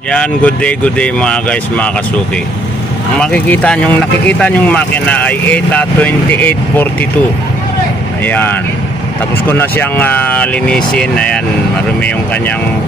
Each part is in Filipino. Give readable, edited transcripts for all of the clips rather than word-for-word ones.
Yan, good day mga guys, mga kasuki. Ang nakikita nyong makina ay ETA 2842. Ayan. Tapos ko na siyang linisin. Ayan, marumi yung kanyang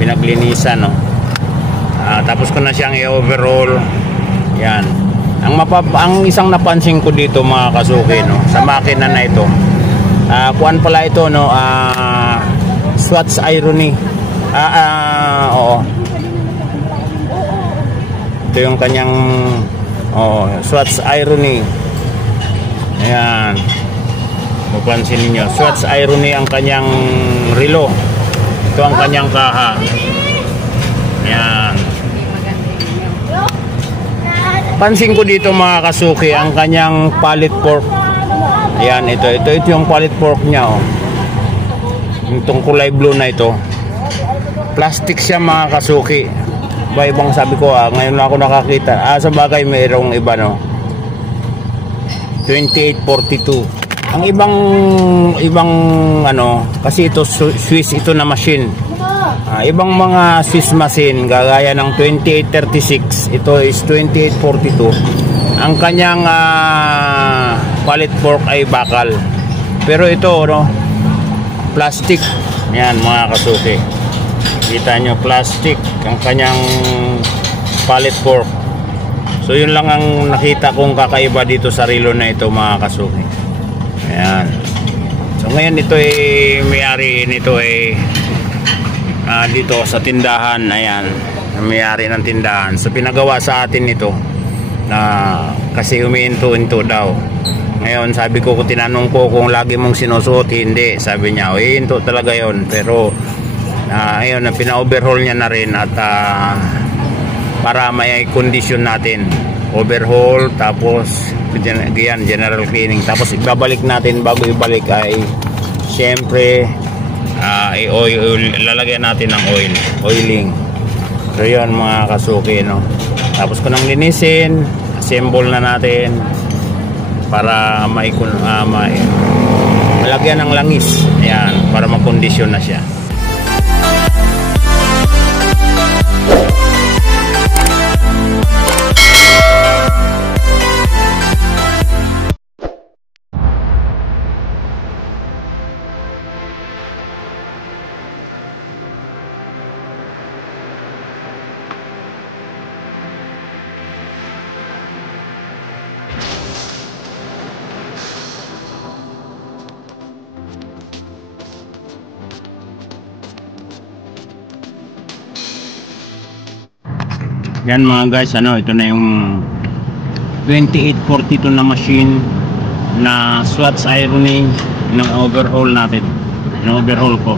pinaglinisan, no. Tapos ko na siyang i-overhaul. Ayan. Ang isang napansin ko dito mga kasuki, no, sa makina na ito. Kuan pala ito, no, Swatch Irony. Oo. Ito yung kanyang Swatch Irony. Ayan, mapansin niyo, Swatch Irony ang kanyang relo. Ito ang kanyang kaha. Ayan. Pansin ko dito mga kasuki ang kanyang pallet fork. Ayan, ito yung pallet fork niya, oh. Itong kulay blue na ito, plastic siya mga kasuki. Ibang sabi ko, ngayon lang ako nakakita. Sa bagay mayroong iba, no. 2842. Ang ibang ano, kasi ito Swiss ito na machine. Ibang mga Swiss machine gagaya ng 2836, ito is 2842. Ang kanyang pallet fork ay bakal. Pero ito, no, plastic. Yan mga kasuki. Kita nyo, plastic ang kanyang pallet fork. So yun lang ang nakita kong kakaiba dito sa relo na ito mga kasuki. Ayan. So ngayon ito ay may-ari nito ay dito sa tindahan. Ayan, may-ari ng tindahan. So pinagawa sa atin ito na kasi humihinto-hinto daw. Ngayon sabi ko, tinanong ko kung lagi mong sinusuot. Hindi, sabi niya, hinto talaga yon. Pero ayun, pina-overhaul niya na rin at para may condition natin, overhaul, tapos general cleaning, tapos ibabalik natin. Bago ibalik ay syempre lalagyan natin ng oiling. So yun mga kasuki, no. Tapos ko nang linisin, assemble na natin para malagyan ng langis. Ayan, para makondisyon na siya. Yan mga guys, ito na yung 2842 na machine na Swatch Irony ng overhaul natin. Overhaul ko.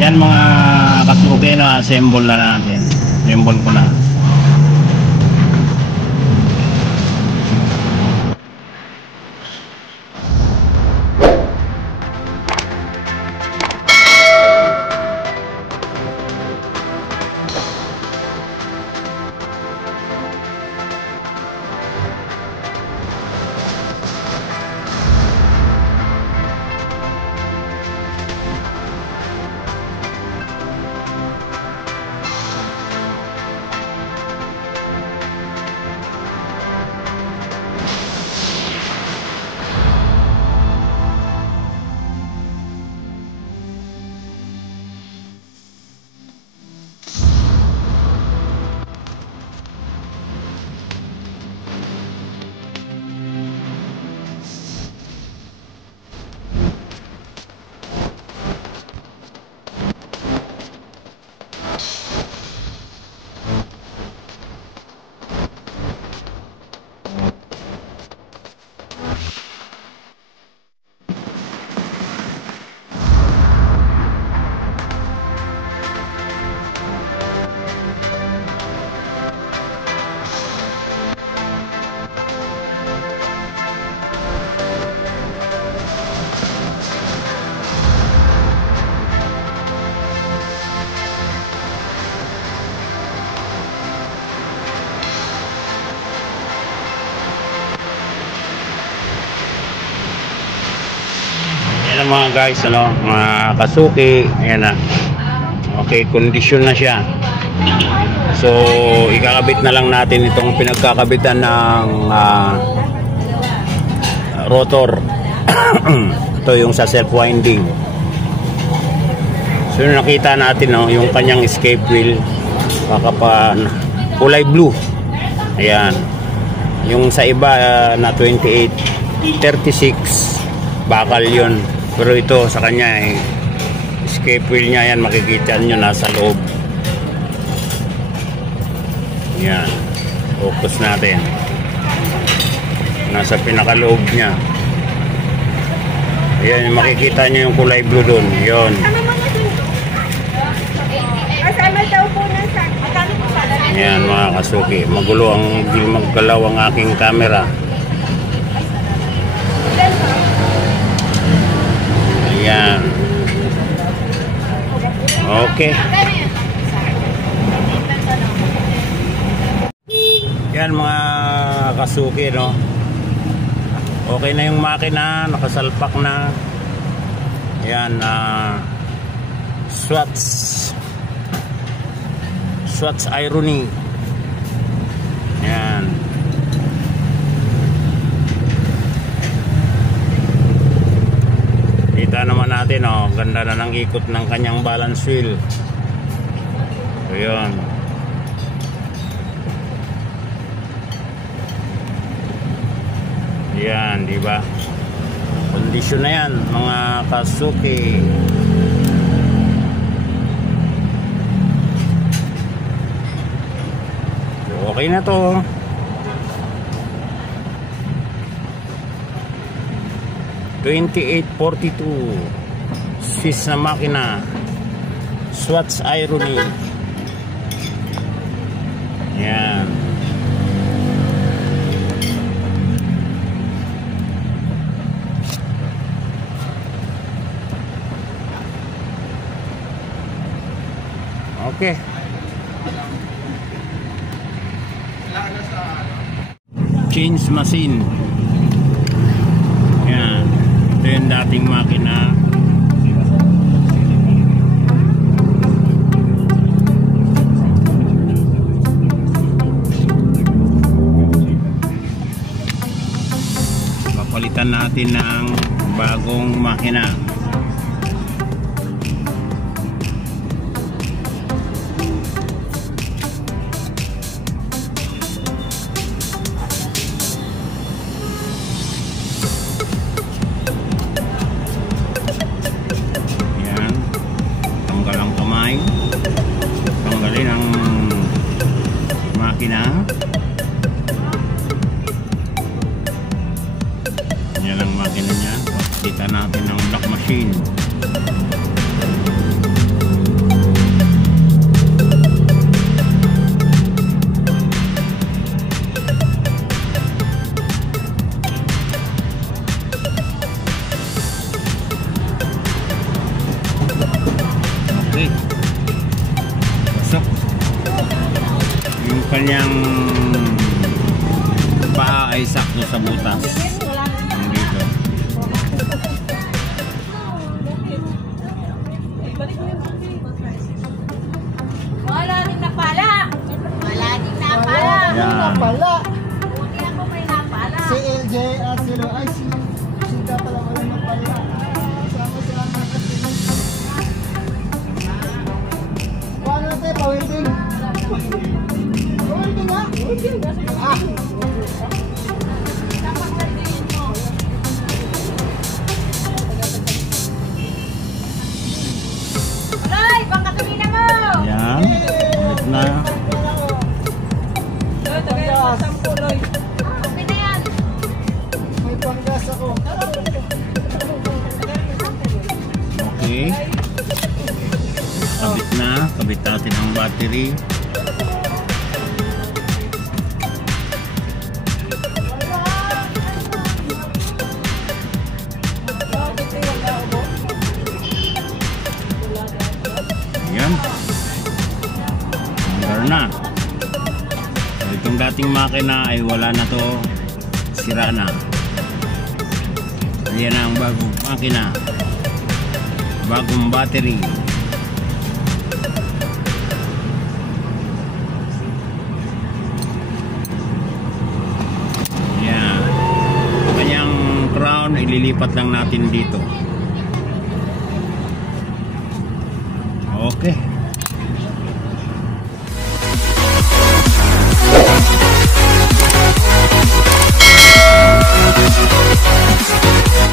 Yan mga kasuki, na assemble na natin. Assemble ko na. mga guys, ano, mga kasuki, ayan na. Okay, condition na siya. So, ikakabit na lang natin itong pinagkakabitan ng rotor. Ito yung sa self-winding. So, nakita natin, no, yung kanyang escape wheel, kulay blue. Ayan. Yung sa iba na 2836, bakal yun. Pero ito sa kanya escape wheel niya, yan makikita nyo nasa loob. Yan, focus natin, nasa pinakaloob niya. Ayan, makikita nyo yung kulay blue dun. Yun. Ayan mga kasuki, magulo ang maggalaw ang aking camera. Ayan. Okay. Yan mga kasuki, no. Okay na yung makina, nakasalpak na. Yan, Swatch Irony. Yan. Kita naman natin, oh, ganda na ng ikot ng kanyang balance wheel. So, yun. Yan, di ba? Kondisyon na yan, mga kasuki. So, okay na to. $28.42 Swiss na makina, Swatch Irony. Yan. Okay. Change machine. Yan. Ito yung dating makina. Papalitan natin ng bagong makina. Tanggalin ang makina. Yan ang makina niya. Kita natin ang black machine. Okay. Yung kanyang paa ay sakto sa butas. Dito. Wala din napala. Wala din napala. Buti ako may napala. Si LJ at si Lo ay si Sita pala wala napala. Sama-sama kasi. Paano tayo pawinding? Pawinding nga? Ay, baka tumina mo. Yan. Ulit na. Okay na yan. May panggas ako. Okay. Kabit na. Kabit natin ang battery. Ayan. Hanggar na. So, itong dating makina ay wala na to. Sira na. Ayan na ang bagong makina. bagong battery. Yan. Kanyang crown ililipat lang natin dito. Okay.